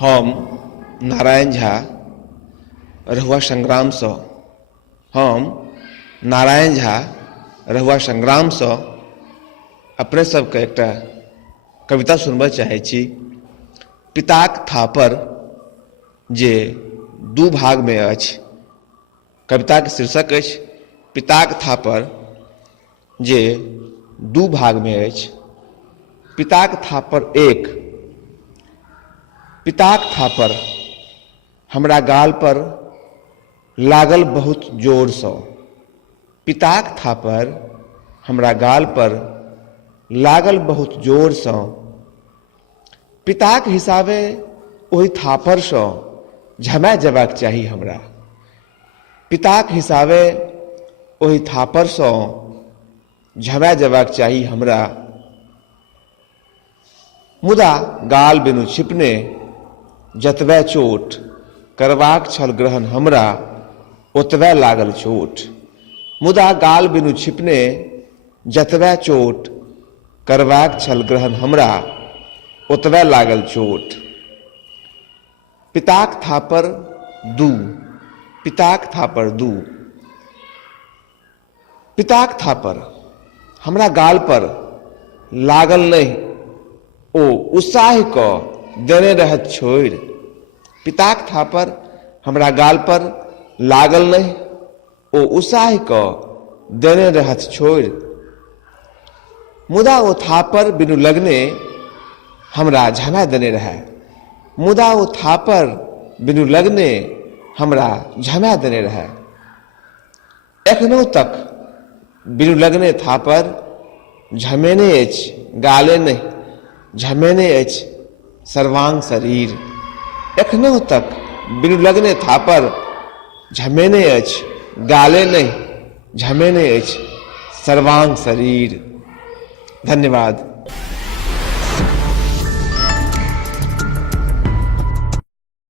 हम नारायण झा रहुआ संग्राम से हम नारायण झा रहुआ संग्राम से अपने सबके एक कविता सुनबऽ चाहै छी। पिताक थापर जे दू भाग में अछि। कविता के शीर्षक अछि पिताक थापर जे दू भाग में अछि। पिताक थापर एक। पिताक थापर हमरा गाल पर लागल बहुत जोर सँ। पिताक थापर हमरा गाल पर लागल बहुत जोर सँ। पिताक हिसाबे ओहि थापर सँ झमा जेबाक चाही हमरा। पिताक हिसाबे ओहि थापर सँ झमा जेबाक चाही हमरा। मुदा गाल बिनु छिपने जतबे चोट करबाक छल ग्रहण हमरा ओतबे लागल चोट। मुदा गाल बिनु छिपने जतबे चोट करबाक छल ग्रहण हमरा ओतबे लागल चोट। पिताक थापर दू। पिताक थापर दू। पिताक थापर हमरा गाल पर लागल नहीं ओ उत्साह क देने रहत छोड़ि। पिताक थापर हमरा गाल पर लागल नहीं ओ उत्साह क देने रहत छोड़ि। मुदा ओ थापर बिनु लगने हमरा झमा देने रहे। मुदा ओ थापर बिनु लगने हमरा झमा देने रहे। एखनो तक बिनु लगने थापर झमेने अछि गाले नहीं झमेने अछि सर्वांग शरीर। एखनो तक बिनु लगने थापर झमेने अछि गाले नहीं झमेने अछि सर्वांग शरीर। धन्यवाद।